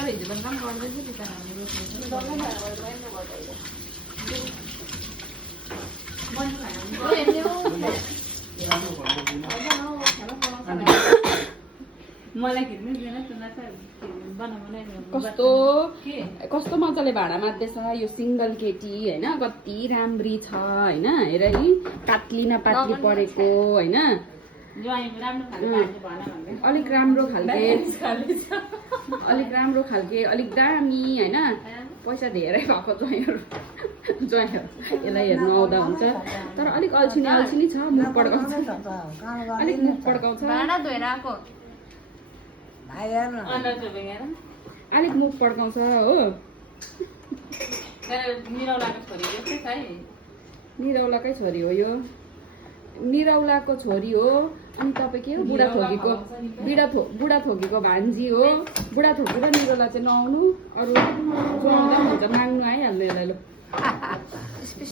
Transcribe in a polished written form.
तर हिजो पनि काम गर्दैछ बिचराले मलाई खिच्नु दिएन कस्तो कस्तो मजाले भाडा मार्दैछ यो सिङ्गल केटी होइन कति राम्री छ होइन हेर है कात्ली न पात्ली परेको होइन अलिक राम्रो खालके अलिक दामी होइन पैसा धेरै भएको ज्वाइँहरू यसलाई हेर्नु आउँदा हुन्छ तर अलिक अल्छिनी छ मुख पड्काउँछ अलिक मुख पड्काउँछ अलिक मुख पड्काउँछ हो निरौलाकै छोरी हो यो निरौलाको छोरी हो अनि तपाईँ के हो बुढा थोकीको भान्जी हो बुढा थोकी र निरौला चाहिँ नआउनु अरू हुन्छ माग्नु आइहाल्नु यसलाई ल